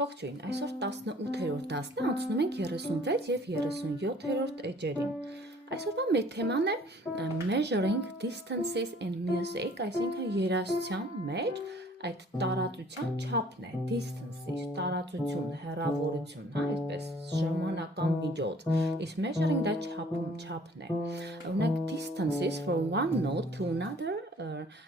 Ողջույն, այսօր 18-րդ դասն է, անցնում ենք 36 և 37-րդ էջերին։ Այսօրվա մեր թեման է measuring distances in music, այսինքն երաժշտության մեջ այդ տարածության չափն է, distance, տարածություն, հեռավորություն, այսպես ժամանական միջոց, իսկ measuring դա չափն է։ Օրինակ distances from one note to another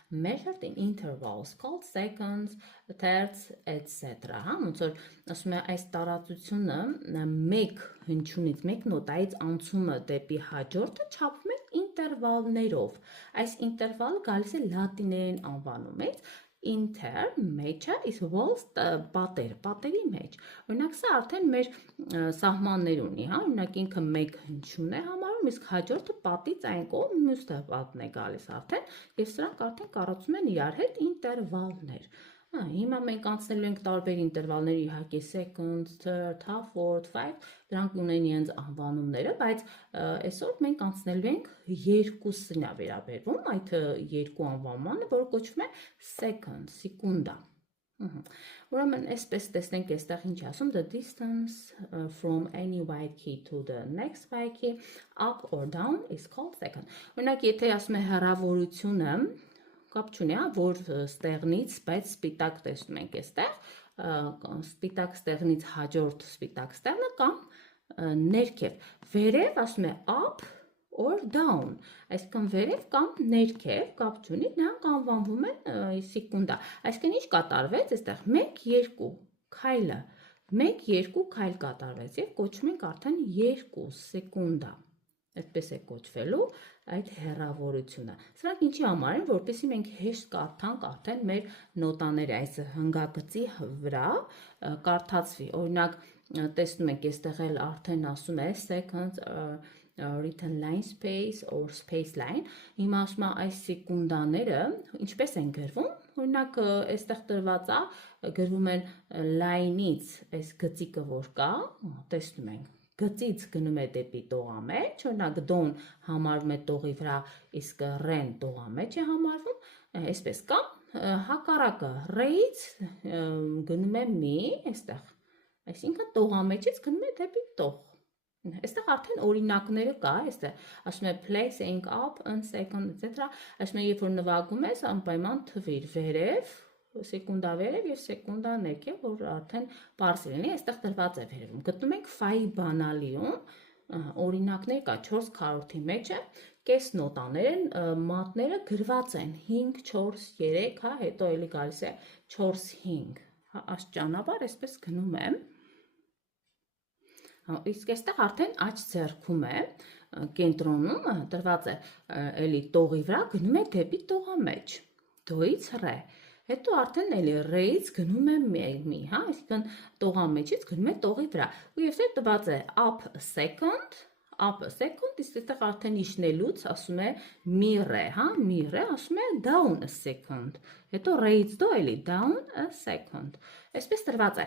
measured in intervals called seconds, thirds, etc. Ոնց որ ասում է այս տարածությունը մեկ հնչյունից, մեկ նոտայից անցումը դեպի հաջորդը չափվում է ինտերվալներով։ Այս ինտերվալը գալիս է լատիներեն անվանումից inter մեջը, իսկ vals պատերի մեջ։ Օրինակ սա արդեն մեր սահմաններ ունի, հա, օրինակ ինքը մեկ հնչյուն է համարում, իսկ հաջորդը պատից այն կողմ մյուս պատն է գալիս արդեն, եւ սրանք արդեն կառուցում են իրար հետ ինտերվալներ։ Հիմա մենք անցնելու ենք տարբեր ինտերվալներ, իհարկե seconds, third, half, fourth, five, դրանք ունեն իրենց անվանումները, բայց այսօր մենք անցնելու ենք երկուսին է վերաբերվում, այդ երկու անվանմանը, որը կոչվում է second, սեկունդա։ Ուրեմն այսպես տեսնենք այստեղ ինչ ասում, the distance from any white key to the next white key up or down is called second։ Օրինակ եթե ասում է հեռավորությունը, կապ չունի, որ ստեղնից, բայց սպիտակ տեսնում ենք այստեղ, սպիտակ ստեղնից հաջորդ սպիտակ ստեղնը կամ ներքև, վերև ասում է up or down, այսինքն վերև կամ ներքև, կապ չունի, նրանք անվանվում են սեկունդա, այսինքն ինչ կատարվեց այստեղ, 1-2 քայլը, 1-2 քայլ կատարվեց և կոչում ենք արդեն 2 սեկունդա, այդպես է կոչվելու այդ հեռավորությունը։ Սրանք ինչի համար են, որպեսզի մենք հեշտ կարդանք արդեն մեր նոտաները, այս հնգագծի վրա կարդացվի։ Օրինակ տեսնում եք այստեղ էլ արդեն ասում է seconds written line space or space line։ Հիմա ասում է այս սեկունդաները ինչպես են գրվում։ Օրինակ այստեղ տրված է, գրվում են line-ից այս գծիկը որ կա, տեսնում ենք։ Գծից գնում է դեպի տողամեջ, օրինակ դոն համարվում է տողի վրա, իսկ ռեն տողամեջ է համարվում, այսպես կամ հակառակը ռեից գնում է մի, այստեղ, այսինքն տողամեջից գնում է դեպի տող։ Այստեղ արդեն օրինակները կա, այստեղ ասում է placing up in second, etc. Ասում է երբ որ նվագում ես, անպայման թվիր վերև, սեկունդա վերև և սեկունդա ներքև, որ արդեն պարզ լինի, այստեղ տրված է վերևում։ Գտնում ենք ֆայի բանալիում, օրինակներ կա 4 քառորդի մեջը, կես նոտաներ են, մատները գրված են 5, 4, 3, հա, հետո էլի գալիս է 4, 5, աստիճանաբար այսպես գնում եմ, իսկ այստեղ արդեն աջ ձեռքում է, կենտրոնում տրված է էլի տողի վրա, գնում է դեպի տողամեջ, դոից ռե, հետո արդեն էլի ռեից գնում է մի, հա, այսինքն տողամեջից գնում է տողի վրա, ու և տված է up a second, իսկ այստեղ արդեն իջնելուց ասում է մի ռե, հա, մի ռե, ասում է down a second, հետո ռեից դո էլի down a second, այսպես տրված է,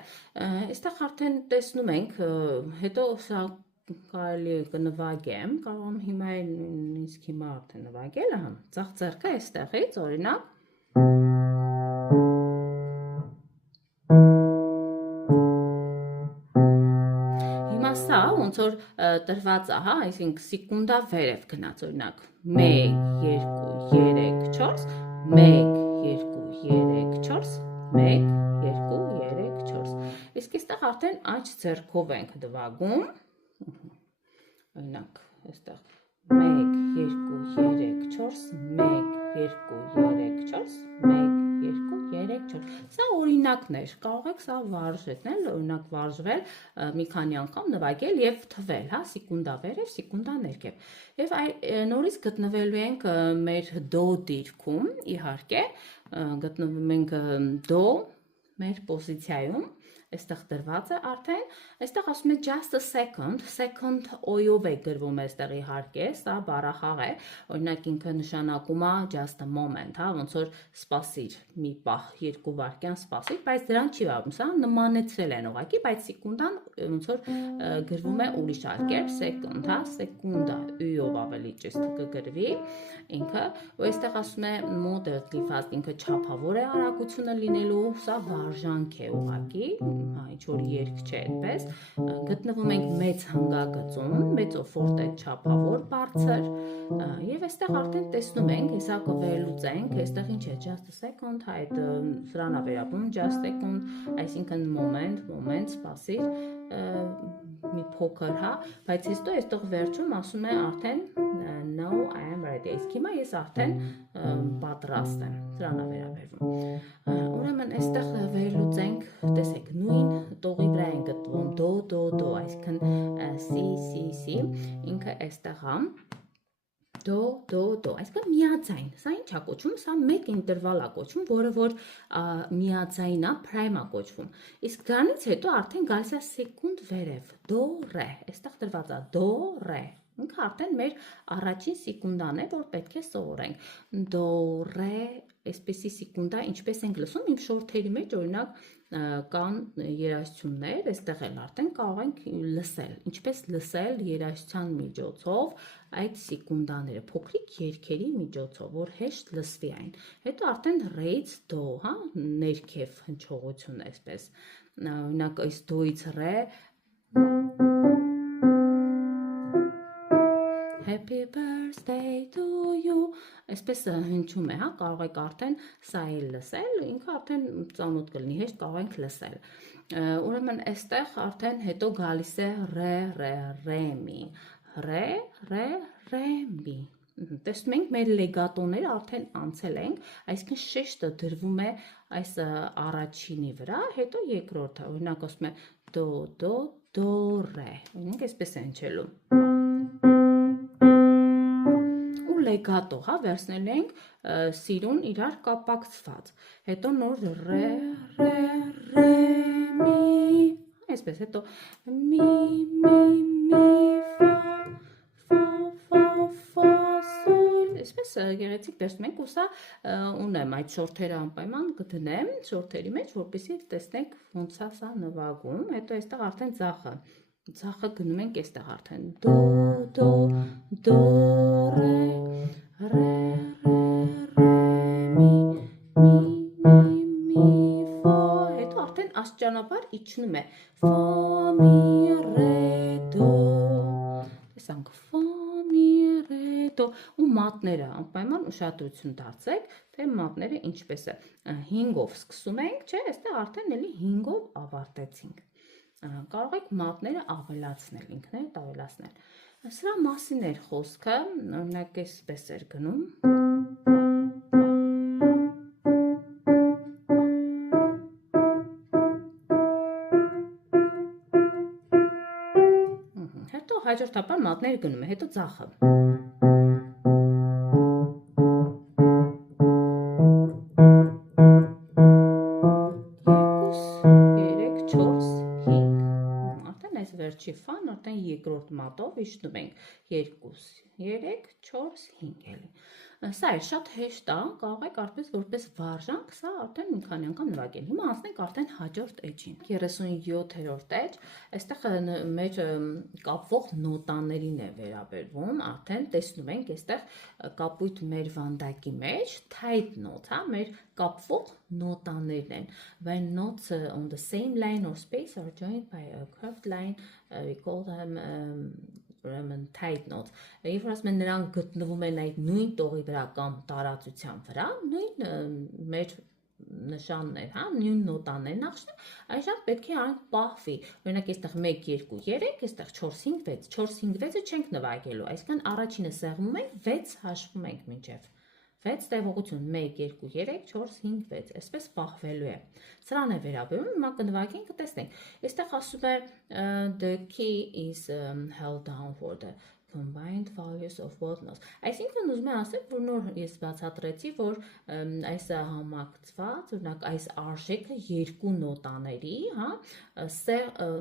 այստեղ արդեն տեսնում ենք, հետո սա կարելի է կնվագեմ, կարող եմ հիմա նույնիսկ հիմա արդեն նվագել, ձախ ձեռքը այստեղից, օրինակ, սա ոնց որ տրված է, հա, այսինքն սեկունդա վերև գնաց, օրինակ 1, 2, 3, 4, 1, 2, 3, 4, 1, 2, 3, 4, իսկ այստեղ արդեն աջ ձեռքով ենք նվագում, օրինակ այստեղ 1, 2, 3, 4, 1, 2, 3, 4, 1, 2, 3, 4, սա օրինակներ, կարող եք սա վարժեցնել, օրինակ վարժվել, մի քանի անգամ նվագել և թվել, հա, սեկունդա վերև, սեկունդա ներքև, և նորից գտնվելու ենք մեր դո դիրքում, իհարկե, գտնվում ենք դո մեր պոզիցիայում, այստեղ տրված է արդեն, այստեղ ասում է just a second, second օյով է գրվում այստեղ իհարկե, սա բառախաղ է, օրինակ ինքը նշանակում է just a moment, հա, ոնց որ սպասիր, մի պահ, 2 վայրկյան սպասիր, բայց դրան չի վարվում, սա նմանեցրել են ուղղակի, բայց սեկունդան ոնց որ գրվում է ուրիշ արկեր, second, հա, սեկունդա, ü-ով ավելի ճիշտ կգրվի, ինքը, ու այստեղ ասում է moderately fast, ինքը չափավոր է արագությունը լինելու, սա վարժանք է ուղղակի, ինչ-որ երգ չէ այդպես, գտնվում ենք մեծ հանգագծում, մեծով ֆորտետ չափավոր, բարձր, եւ այստեղ արդեն տեսնում ենք, հեսա կվերլուծենք, այստեղ ինչ է, just a second, այդ սրան է վերաբերում, just a second, այսինքն moment, սպասիր, մի փոքր, հա, բայց հետո այստեղ վերջում ասում է արդեն no I am ready, իսկ հիմա ես արդեն պատրաստ եմ, սրան է վերաբերվում, ուրեմն այստեղ վերլուծենք, տեսեք, նույն տողի վրա են գտնվում, do, այսինքն si, ինքը այստեղ է, do, այսինքն միաձայն, սա ինչ է կոչվում, սա մեկ ինտերվալ է կոչվում, որը որ միաձայն է, prime է կոչվում, իսկ դրանից հետո արդեն գալիս է սեկունդ վերև, do, re, այստեղ դրված է, do, re, ինքը արդեն մեր առաջին սեկունդան է, որ պետք է սովորենք, do, re, այսպեսի սեկունդա, ինչպես ենք լսում, իմ շորթերի մեջ օրինակ կան երաժշտություններ, այստեղ էլ արդեն կարող ենք լսել, ինչպես լսել երաժշտության միջոցով այդ սեկունդաները, փոքրիկ երգերի միջոցով, որ հեշտ լսվի այն, հետո արդեն raise do, հա, ներքև հնչողություն այսպես, օրինակ այս do-ից re, Happy birthday to you, այսպես հնչում է, հա, կարող եք արդեն սա էլ լսել, ինքը արդեն ծանոթ կլինի, հեշտ կարող ենք լսել, ուրեմն այստեղ արդեն հետո գալիս է re, mi, re, mi, տեսնում ենք մեր լեգատոները արդեն անցել ենք, այսինքն շեշտը դրվում է այս առաջինի վրա, հետո երկրորդը, օրինակ ասում է do, re, օրինակ այսպես է հնչելու, լեգատո, հա, վերցնել ենք սիրուն իրար կապակցված, հետո նոր re, mi, այսպես, հետո mi, fa, sol, այսպես գեղեցիկ տեսնում ենք ու սա ունեմ այդ շորթերը անպայման կդնեմ շորթերի մեջ, որպեսզի տեսնենք ոնց է սա նվագում, հետո այստեղ արդեն ձախը գնում ենք այստեղ արդեն do, re, mi, fa, հետո արդեն աստիճանաբար իջնում է fa, mi, re, do, տեսանք fa, mi, re, do, ու մատները անպայման ուշադրություն դարձեք, թե մատները ինչպես է, 5-ով սկսում ենք, չէ, այստեղ արդեն էլի 5-ով ավարտեցինք, կարող եք մատները ավելացնել, ինքներդ ավելացնել, սրա մասին էր խոսքը, օրինակ այսպես էր գնում, հետո հաջորդաբար մատները գնում է, հետո ձախը, 2, 3, 4, 5, արդեն այս վերջի ֆան, արդեն երկրորդ մատով իջնում ենք, 2, 3, 4, 5 էլի, սա է շատ հեշտ է, կարող եք արդպես որպես վարժանք, սա արդեն մի քանի անգամ նվագել, հիմա անցնենք արդեն հաջորդ էջին, 37-րդ էջ, այստեղ մեր կապվող նոտաներին է վերաբերվում, արդեն տեսնում ենք այստեղ կապույտ մեր վանդակի մեջ, tight note, հա, մեր կապվող նոտաներն են, when notes on the same line or space are joined by a curved line, we call them ուրեմն tight notes, երբ որ ասում են նրանք գտնվում են այդ նույն տողի վրա կամ տարածության վրա, նույն մեր նշաններ, հա, նույն նոտաներն ախշն, այժմ պետք է այն պահվի, օրինակ այստեղ 1, 2, 3, այստեղ 4, 5, 6, 4, 5, 6-ը չենք նվագելու, այսինքն առաջինը սեղմում ենք, 6 հաշվում ենք մինչև, 6 տևողություն, 1, 2, 3, 4, 5, 6, այսպես պահվելու է, սրան է վերաբերում, հիմա կնվագենք, կտեսնենք, այստեղ ասում է the key is held down for the combined values of both notes, այսինքն ուզում եմ ասել, որ նոր ես բացատրեցի, որ այս համակցված, օրինակ այս արժեքը երկու նոտաների, հա,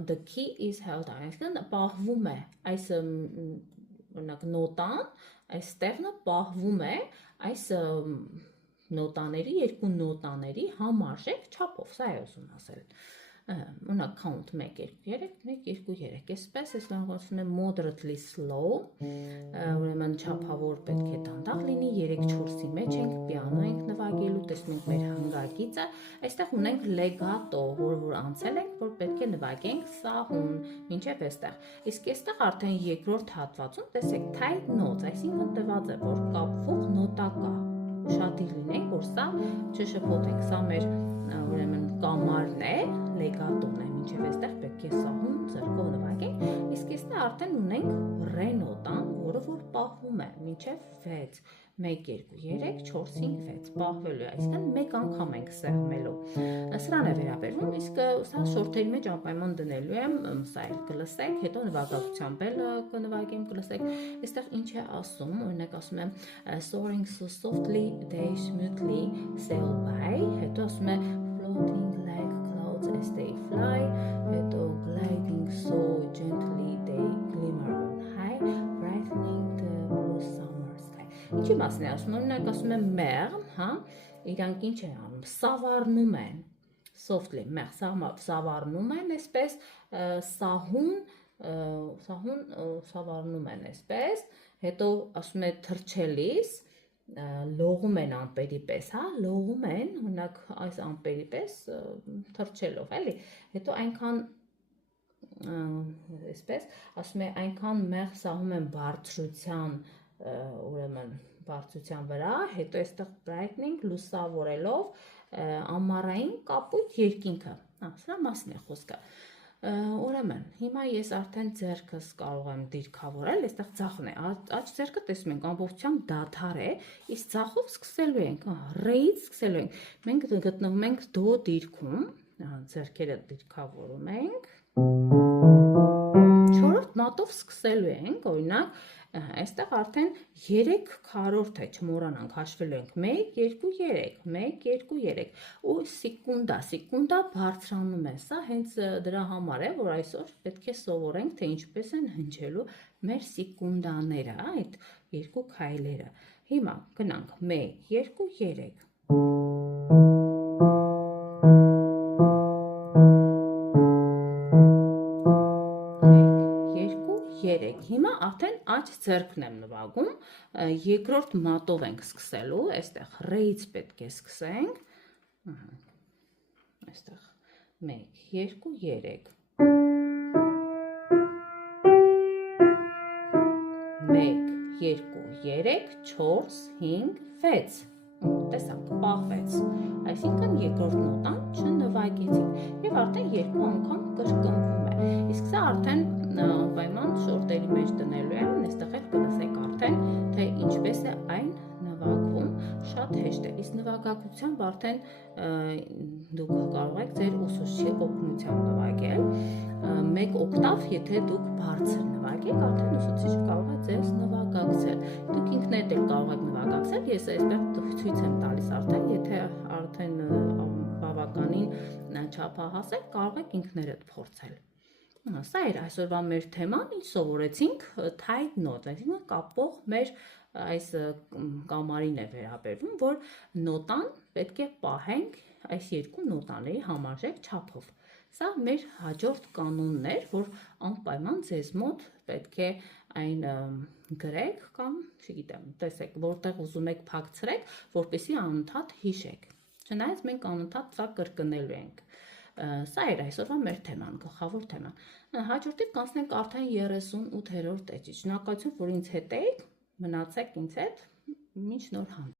the key is held down, այսինքն պահվում է այս օրինակ նոտան, այս տեղը պահվում է այս նոտաների, երկու նոտաների համարժեք չափով, սա է ուզում ասել, Ունակ count 1, 2, 3, 1, 2, 3, այսպես ես կարողացնում եմ moderately slow, ուրեմն չափավոր պետք է դանդաղ լինի, 3-4-ի մեջ ենք, պիանո ենք նվագելու, տեսնում ենք մեր հանգագիծը, այստեղ ունենք legato, որ անցել ենք, որ պետք է նվագենք սահուն, մինչև այստեղ, իսկ այստեղ արդեն երկրորդ հատվածում, տեսեք, tight notes, այսինքն տված է, որ կապվող նոտա կա, ուշադիր լինենք, որ սա չշփոթենք, սա մեր ուրեմն կամարն է, լեգատոն է, մինչև այստեղ պետք է սահուն ձեռքով նվագենք, իսկ այստեղ արդեն ունենք ռե նոտան, որը որ պահվում է, մինչև 6, 1, 2, 3, 4, 5, 6, պահվելու է, այսինքն մեկ անգամ ենք սեղմելու, սրան է վերաբերվում, իսկ սա շորթերի մեջ անպայման դնելու եմ, սա էլ կլսենք, հետո նվագակցությամբ էլ կնվագեմ, կլսենք, այստեղ ինչ է ասում, օրինակ ասում եմ soaring so softly, they smoothly sail by, հետո ասում է floating like clouds as they fly, հետո gliding so gently they glimmer on high, brightening the blue summer sky. Ինչի մասն է ասում, օրինակ ասում եմ մեղմ, հա, իրանք ինչ են անում, սավառնում են, softly, սավառնում են, այսպես, սավառնում են, այսպես, հետո ասում է թրջելիս, լողում են ամպերի պես, հա, լողում են, օրինակ այս ամպերի պես թրջելով, էլի, հետո այնքան, այսպես, ասում է այնքան մեղ սահում են բարձրության, ուրեմն բարձրության վրա, հետո այստեղ brightening լուսավորելով ամառային կապույտ երկինքը, սրա մասն է խոսքը, ուրեմն, հիմա ես արդեն ձեռքս կարող եմ դիրքավորել, այստեղ ձախն է, աջ ձեռքը տեսնում ենք ամբողջությամբ դադար է, իսկ ձախով սկսելու ենք, ռեից սկսելու ենք, մենք գտնվում ենք դո դիրքում, ձեռքերը դիրքավորում ենք, չորրորդ մատով սկսելու ենք, օրինակ, այստեղ արդեն 3 քառորդ է, չմոռանանք, հաշվելու ենք 1, 2, 3, 1, 2, 3 ու սեկունդա բարձրանում է, սա հենց դրա համար է, որ այսօր պետք է սովորենք, թե ինչպես են հնչելու մեր սեկունդաները, այդ երկու քայլերը, հիմա գնանք 1, 2, 3 Հիմա արդեն աջ ձեռքն եմ նվագում, երկրորդ մատով ենք սկսելու, այստեղ ռեից պետք է սկսենք, այստեղ 1, 2, 3, 1, 2, 3, 4, 5, 6, տեսանք, պահվեց, այսինքն երկրորդ նոտան չնվագեցինք և արդեն երկու անգամ կրկնվում է, իսկ սա արդեն անպայման շորտերի մեջ դնելու եմ, այստեղ էլ կլսեք արդեն, թե ինչպես է այն նվագվում, շատ հեշտ է, իսկ նվագակցությամբ արդեն դուք կարող եք ձեր ուսուցչի օգնությամբ նվագել, 1 օկտավ, եթե դուք բարձր նվագեք, արդեն ուսուցիչը կարող է ձեզ նվագակցել, դուք ինքներդ էլ կարող եք նվագակցել, ես այսպես ցույց եմ տալիս արդեն, եթե արդեն բավականին չափահաս եք, կարող եք ինքներդ փորձել։ Սա էր այսօրվա մեր թեման, ինչ սովորեցինք tight note, այսինքն կապող մեր այս կամարին է վերաբերվում, որ նոտան պետք է պահենք այս երկու նոտաների համարժեք չափով։ Սա մեր հաջորդ կանոնն էր, որ անպայման ձեզ մոտ պետք է այն գրեք կամ, չգիտեմ, տեսեք, որտեղ ուզում եք փակցրեք, որպեսզի անընդհատ հիշեք։ Չնայած մենք անընդհատ սա կրկնելու ենք։ Սա էր այսօրվա մեր թեման, գլխավոր թեման։ Հաջորդիվ կանցնենք արդեն 38-րդ էջի։ Շնորհակալություն, որ ինձ հետ եք, մնացեք ինձ հետ, մինչ նոր հանդիպում։